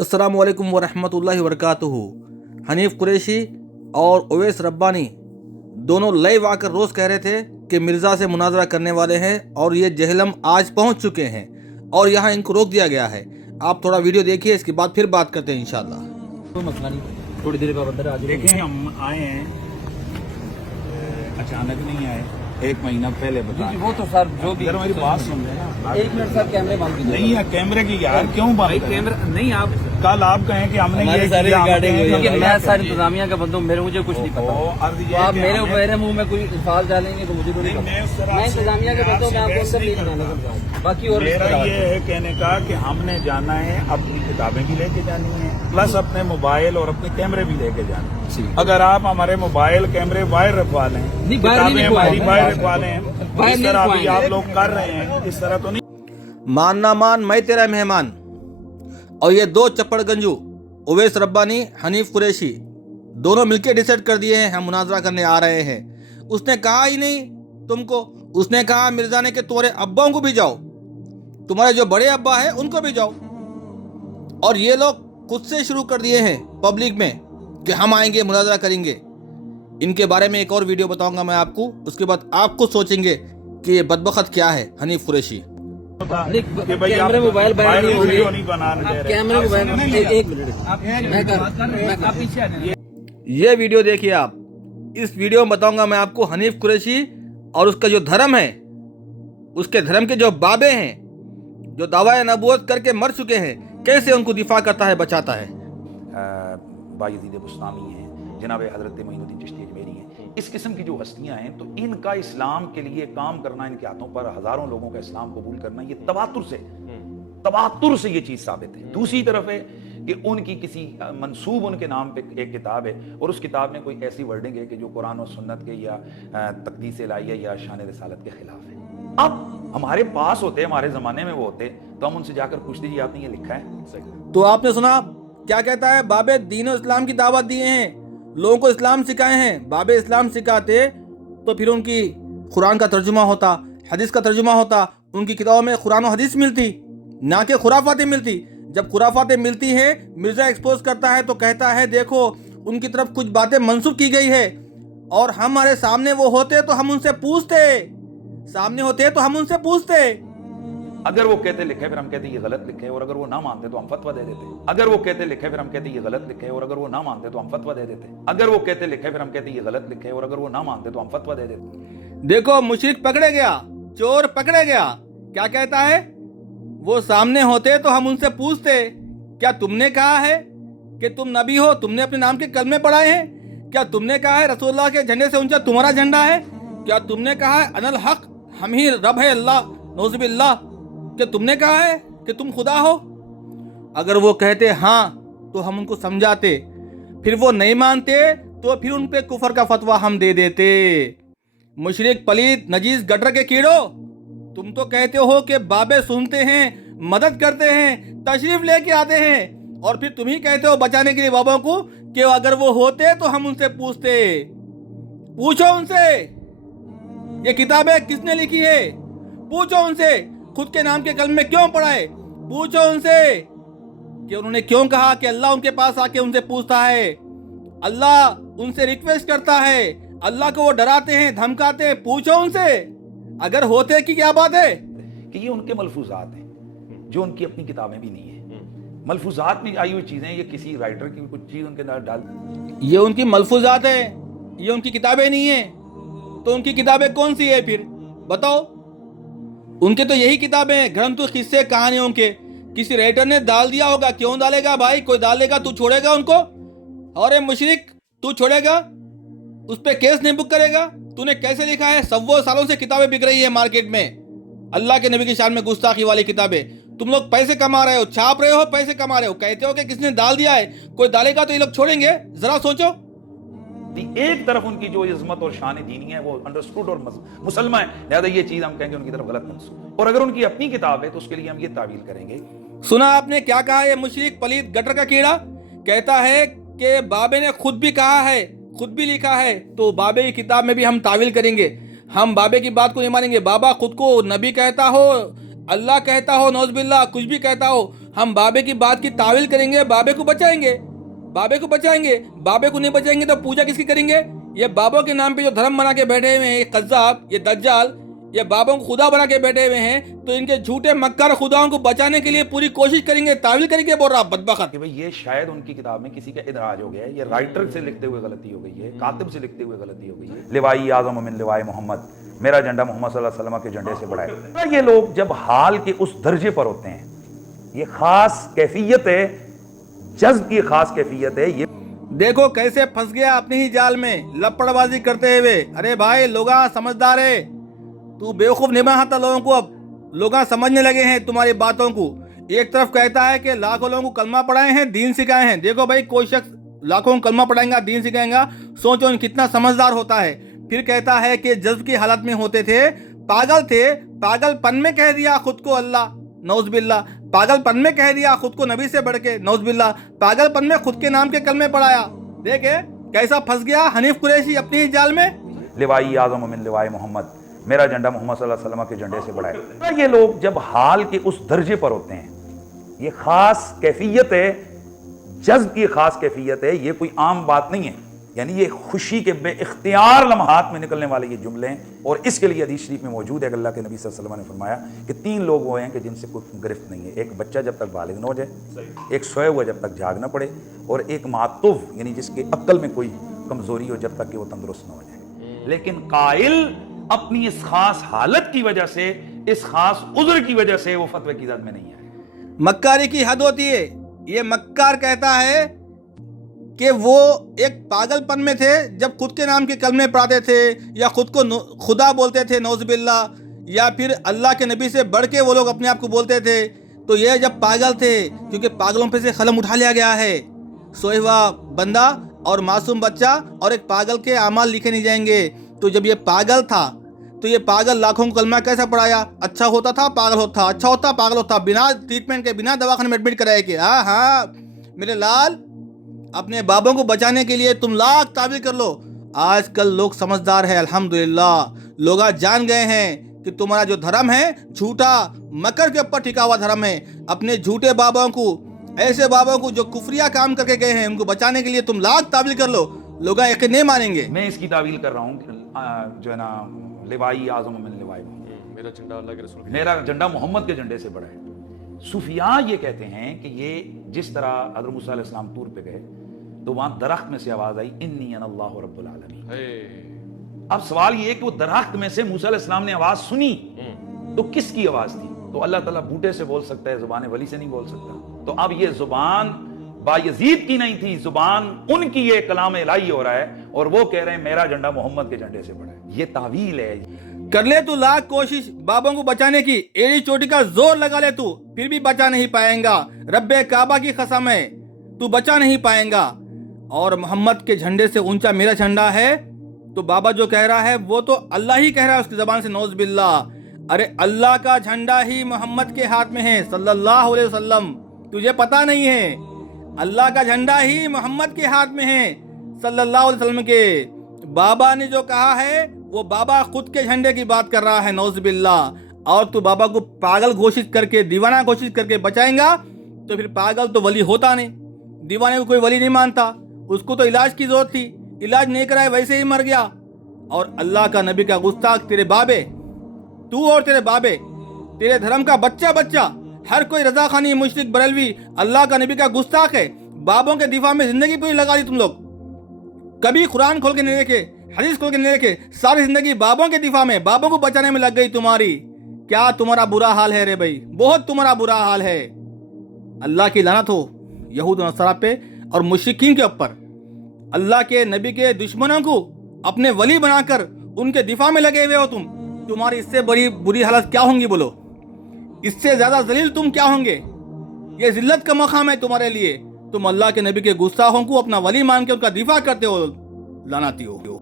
अस्सलाम वालेकुम वरहमतुल्लाहि वबरकातुहू। हनीफ कुरैशी और ओवैस रब्बानी दोनों लाइव आकर रोज़ कह रहे थे कि मिर्ज़ा से मुनाजरा करने वाले हैं और ये जहलम आज पहुंच चुके हैं और यहाँ इनको रोक दिया गया है। आप थोड़ा वीडियो देखिए, इसके बाद फिर बात करते हैं इंशाअल्लाह। कोई मसला नहीं, थोड़ी देर बाद अंदर आ जाइए। देखें हम आए हैं, अचानक नहीं आए, एक महीना पहले बता। वो तो सर जो भी, अगर मेरी बात सुन रहे हैं एक मिनट सर, कैमरे बंद कीजिए। नहीं है कैमरे की यार, क्यों भाई बंद कैमरा नहीं, आप कल आप कहें कि हमने हमारे ये सारे किया, हमने रिकॉर्डिंग हुई ये है। किया। मैं सारी इंतजामिया का बंदा हूँ, मुझे कुछ नहीं पता। अर्ज तो ये आप कि मेरे हमने- मेरे मुंह में कोई अल्फाज डालेंगे तो मुझे तो नहीं नहीं, पता। मैं उस तरह मैं से- इंतजामिया के बंदा हूँ, मैं आपको आपसे अंदर नहीं बहस बनाने नहीं का। बाकी और मेरा ये है कहने का कि हमने जाना है, अपनी किताबें भी लेके जानी है, प्लस अपने मोबाइल और अपने कैमरे भी लेके जाने हैं। अगर आप हमारे मोबाइल कैमरे बाहर रखवा लें, नहीं, बाहर नहीं किताबें रखवाएं। हमारी बाहर रखवा लें, बाहर इस नहीं तरह अभी रखवाएंगे। आप लोग कर रहे हैं, इस तरह तो नहीं। मान ना मान, मैं तेरा मेहमान। और ये दो चप्पड़ गंजू ओवैस रब्बानी, हनीफ कुरैशी दोनों मिलकर डिसाइड कर दिए हैं हम मुनाजरा करने आ रहे हैं। उसने कहा ही नहीं तुमको, उसने कहा मिर्ज़ा ने कि तुम्हारे अब्बाओं को भी जाओ, तुम्हारे जो बड़े अब्बा हैं उनको भी जाओ। और ये लोग खुद से शुरू कर दिए हैं पब्लिक में कि हम आएंगे, मुनाजरा करेंगे। इनके बारे में एक और वीडियो बताऊंगा मैं आपको, उसके बाद आप खुद सोचेंगे कि ये बदबख्त क्या है हनीफ कुरैशी। कि भाई कैमरे आप मोबाइल बाहर नहीं हो वीडियो रहे। नहीं बनाने दे रहे। कैमरे मोबाइल एक मिनट, मैं पीछे ये वीडियो देखिए आप। इस वीडियो में बताऊंगा मैं आपको हनीफ कुरैशी और उसका जो धर्म है, उसके धर्म के जो बाबे हैं, जो दावा नबूवत करके मर चुके हैं, कैसे उनको दिफा करता है, बचाता है। बायज़ीद बुस्तामी हैं, जनाब हज़रत मोइनुद्दीन चिश्ती अजमेरी हैं। इस किस्म की जो हस्तियां हैं, तो इनका इस्लाम के लिए काम करना, इनके हाथों पर हज़ारों लोगों का इस्लाम कबूल करना, ये तवातुर से ये चीज़ साबित है। दूसरी तरफ है कि उनकी किसी मंसूब उनके नाम पे एक किताब है और उस किताब में कोई ऐसी वर्डिंग है कि जो कुरान और सुन्नत के या तक़दीस इलाहिया या शान रिसालत के खिलाफ है। अब हमारे पास होते, हमारे ज़माने में वो होते, तो हम उनसे जाकर पूछते जी आपने ये लिखा है? तो आपने सुना क्या कहता है, बाबे दीन और इस्लाम की दावत दिए हैं, लोगों को इस्लाम सिखाए हैं। बाबे इस्लाम सिखाते तो फिर उनकी कुरान का तर्जुमा होता, हदीस का तर्जुमा होता, उनकी किताबों में कुरान और हदीस मिलती, ना कि खुराफातें मिलती। जब खुराफातें मिलती हैं, मिर्ज़ा एक्सपोज करता है तो कहता है देखो उनकी तरफ कुछ बातें मंसूब की गई है, और हमारे सामने वो होते तो हम उनसे पूछते, सामने होते तो हम उनसे पूछते। अगर वो कहते लिखे फिर हम कहते ये गलत लिखे, और अगर वो ना मानते तो हम फतवा दे देते। अगर वो कहते लिखे फिर हम कहते ये गलत लिखे, और अगर वो ना मानते तो हम फतवा दे देते। अगर वो कहते लिखे फिर हम कहते ये गलत लिखे, और अगर वो ना मानते तो हम फतवा दे देते। देखो मुशरिक पकड़े गया, चोर पकड़े गया। क्या कहता है, वो सामने होते तो हम उनसे पूछते क्या तुमने कहा है कि तुम नबी हो, तुमने अपने नाम के कलमे पढ़ाए हैं? क्या तुमने कहा है रसूलुल्लाह के झंडे से ऊंचा तुम्हारा झंडा है? क्या तुमने कहा है अनल हक, हम ही रब है अल्लाह, नौजुबिल्लाह? क्या तुमने कहा है कि तुम खुदा हो? अगर वो कहते हाँ तो हम उनको समझाते, फिर वो नहीं मानते तो फिर उन पे कुफर का फतवा हम दे देते। मुशरिक, पलीद, नजीस, गटर के कीड़ो, तुम तो कहते हो कि बाबे सुनते हैं, मदद करते हैं, तशरीफ लेके आते हैं, और फिर तुम ही कहते हो बचाने के लिए बाबा को कि अगर वो होते तो हम उनसे पूछते। पूछो उनसे ये किताबें किसने लिखी है, पूछो उनसे खुद के नाम के कलमे क्यों पढ़ाए, पूछो उनसे कि उन्होंने क्यों कहा कि अल्लाह उनके पास आके उनसे पूछता है, अल्लाह उनसे रिक्वेस्ट करता है, अल्लाह को वो डराते हैं, धमकाते हैं। पूछो उनसे अगर होते की क्या बात है। कि ये उनके मलफूजात हैं जो उनकी अपनी किताबें भी नहीं है। मलफूजात में आई हुई चीजें, ये किसी राइटर की कुछ चीज उनके अंदर डाल, ये उनकी मलफूजात है, ये उनकी किताबें नहीं है। तो उनकी किताबें कौन सी है फिर बताओ? उनके तो यही किताबें हैं, ग्रंथ, किस्से, कहानियों के। किसी राइटर ने डाल दिया होगा, क्यों डालेगा भाई, कोई डालेगा, तू छोड़ेगा उनको? अरे मुशरिक, तू छोड़ेगा? उस पे केस नहीं बुक करेगा? तूने कैसे लिखा है? 100 सालों से किताबें बिक रही है मार्केट में, अल्लाह के नबी की शान में गुस्ताखी वाली किताबें। तुम लोग पैसे कमा रहे हो, छाप रहे हो, पैसे कमा रहे हो, कहते हो कि किसने डाल दिया है, कोई डालेगा तो ये लोग छोड़ेंगे? जरा सोचो। एक तरफ उनकी जो इज्जत और शान दीनी है वो अंडरस्टूड और मुसलमान है, लिहाजा ये चीज हम कहेंगे उनकी तरफ गलत मंसूब। और अगर उनकी अपनी किताब है तो उसके लिए हम ये तावील करेंगे। सुना आपने क्या कहा? ये मुशरिक, पलीद, गटर का कीड़ा कहता है कि बाबे ने खुद भी कहा है, खुद भी लिखा है, तो बाबे की किताब में भी हम तावील करेंगे। हम बाबे की बात को नहीं मानेंगे। बाबा खुद को नबी कहता हो, अल्लाह कहता हो, नौज़ बिल्लाह, कुछ भी कहता हो, हम बाबे की बात की तावील करेंगे, बाबे को बचाएंगे, बाबे को बचाएंगे, बाबे को नहीं बचाएंगे तो पूजा किसकी करेंगे? ये बाबों के नाम पे जो धर्म बना के बैठे हुए हैं, ये कज्जाब, ये दज्जाल, ये बाबों को खुदा बना के बैठे हुए हैं, तो इनके झूठे मक्कार खुदाओं को बचाने के लिए पूरी कोशिश करेंगे, तावील करेंगे। बोल रहा बदबख्त कि भाई ये शायद उनकी किताब में किसी का इदराज हो गया है, ये राइटर से लिखते हुए गलती हो गई है, कातिब से लिखते हुए गलती हो गई है। लिवाई आज़म मिन लिवाई मोहम्मद, मेरा झंडा मोहम्मद सल्लल्लाहु अलैहि वसल्लम के झंडे से बड़ा है। ये लोग जब हाल के उस दर्जे पर होते हैं, ये खास कैफियत है, जज्ब की खास कैफियत है। ये देखो कैसे फंस गया अपनी ही जाल में लपड़बाजी करते हुए। अरे भाई लोगा समझदार है, तू बेवकूफ नहीं बनाता लोगों को। अब लोग समझने लगे हैं तुम्हारी बातों को। एक तरफ कहता है कि लाखों लोगों को कलमा पढ़ाए हैं, दीन सिखाए हैं। देखो भाई कोई शख्स लाखों को कलमा पढ़ाएगा, दीन सिखाएगा, सोचो कितना समझदार होता है। फिर कहता है कि जज्ब की हालत में होते थे, पागल थे, पागलपन में कह दिया खुद को अल्लाह, नौज़बिल्लाह, पागलपन में कह दिया खुद को नबी से बढ़ के, नौज़बिल्लाह, पागलपन में खुद के नाम के कलमे पढ़ाया। देखे कैसा फंस गया हनीफ कुरैशी अपनी ही जाल में। लिवाई आज़म मिन लिवाई मोहम्मद, मेरा झंडा मोहम्मद सल्लल्लाहु अलैहि वसल्लम के झंडे से बड़ा है। ये लोग जब हाल के उस दर्जे पर होते हैं, ये खास कैफियत है, जज्ब की खास कैफियत है, ये कोई आम बात नहीं है। यानी ये खुशी के बेइख्तियार लम्हात में निकलने वाले ये जुमले हैं। और इसके लिए हदीस शरीफ में मौजूद है कि अल्लाह के नबी सल्लल्लाहु अलैहि वसल्लम ने फरमाया कि 3 लोग वो हैं कि जिनसे कोई गिरफ्त नहीं है। एक बच्चा जब तक बालिग न हो जाए, एक सोया हुआ जब तक जाग न पड़े, और एक मातुफ यानी जिसके अक्ल में कोई कमजोरी हो जब तक कि वो तंदुरुस्त न हो जाए। लेकिन काइल अपनी इस खास हालत की वजह से, इस खास उज़्र की वजह से वो फतवे की जद में नहीं है। मक्कारी की हद होती है। ये मक्कार कहता है कि वो एक पागलपन में थे जब खुद के नाम के कलमे पढ़ाते थे, या खुद को खुदा बोलते थे, नौज़बिल्लाह, या फिर अल्लाह के नबी से बढ़ के वो लोग अपने आप को बोलते थे। तो ये जब पागल थे, क्योंकि पागलों पे से कलम उठा लिया गया है, सोया हुआ बंदा और मासूम बच्चा और एक पागल के आमाल लिखे नहीं जाएंगे। तो जब ये पागल था तो ये पागल लाखों को कलमा कैसा पढ़ाया? अच्छा होता था पागल होता, अच्छा होता पागल होता, बिना ट्रीटमेंट के, बिना दवाखाने में एडमिट कराए कि हाँ मेरे लाल, अपने बाबों को बचाने के लिए तुम लाख ताबीर कर लो। आजकल लोग समझदार है अल्हम्दुलिल्लाह। लोग आज जान गए हैं कि तुम्हारा जो धर्म है झूठा मकर के ऊपर टिका हुआ धर्म है। अपने झूठे बाबों को, ऐसे बाबों को जो कुफरिया काम करके गए हैं, उनको बचाने के लिए तुम लाख ताबीर कर लो, लोग यकीन नहीं मानेंगे। मैं इसकी तावील कर रहा हूँ जो है ना, लिवाई आज़म मिन लिवाई मोहम्मद, मेरा झंडा अल्लाह के रसूल, मेरा झंडा मोहम्मद के झंडे से बड़ा है। सूफिया ये कहते हैं कि ये जिस तरह हज़रत मूसा अलैहिस्सलाम तूर पे गए तो वहां दरख्त में से आवाज आई, इन्नी अना अल्लाहु रब्बुल आलमीन। अब सवाल ये है कि वो दरख्त में से मूसा अलैहिस्सलाम ने आवाज सुनी, तो किसकी आवाज थी? तो अल्लाह ताला बूटे से बोल सकता है, जुबान वली से नहीं बोल सकता। तो अब ये जुबान बायजीद की नहीं थी, जुबान उनकी, ये कलाम इलाही हो रहा है और वो कह रहे हैं मेरा झंडा मोहम्मद के झंडे से बड़ा है। ये तावील है। कर ले तू लाख कोशिश बाबों को बचाने की, एड़ी चोटी का जोर लगा ले तू, फिर भी बचा नहीं पाएगा। रब्बे काबा की कसम है, तू बचा नहीं पाएगा। और मोहम्मद के झंडे से ऊंचा मेरा झंडा है, तो बाबा जो कह रहा है वो तो अल्लाह ही कह रहा है उसकी जबान से, नौज़ बिल्लाह। अरे अल्लाह का झंडा ही मोहम्मद के हाथ में है सल्लल्लाहु अलैहि वसल्लम, तुझे पता नहीं है? अल्लाह का झंडा ही मोहम्मद के हाथ में है सल्लल्लाहु अलैहि वसल्लम के। बाबा ने जो कहा है वो बाबा खुद के झंडे की बात कर रहा है, नौज़ बिल्लाह। और तू बाबा को पागल घोषित करके, दीवाना घोषित करके बचाएगा, तो फिर पागल तो वली होता नहीं, दीवाने को कोई वली नहीं मानता। उसको तो इलाज की जरूरत थी, इलाज नहीं कराए वैसे ही मर गया। और अल्लाह का नबी का गुस्ताख तेरे बाबे, तू और तेरे बाबे, तेरे धर्म का बच्चा बच्चा, हर कोई रजा खानी, मुशरिक, बरेलवी अल्लाह का नबी का गुस्ताख है। बाबों के दिफा में जिंदगी पूरी लगा दी तुम लोग, कभी कुरान खोल के नहीं देखे, हदीस खोल के नहीं देखे, सारी जिंदगी बाबों के दिफा में, बाबों को बचाने में लग गई तुम्हारी। क्या तुम्हारा बुरा हाल है रे भाई, बहुत तुम्हारा बुरा हाल है। अल्लाह की लानत हो यहूद नसरा पे और मुशरिकीन के ऊपर। अल्लाह के नबी के दुश्मनों को अपने वली बनाकर उनके दिफा में लगे हुए हो तुम। तुम्हारी इससे बड़ी बुरी हालत क्या होंगी बोलो? इससे ज्यादा जलील तुम क्या होंगे? ये जिल्लत का मकाम है तुम्हारे लिए। तुम अल्लाह के नबी के गुस्ताखों को अपना वली मान के उनका दिफा करते हो, लानती हो।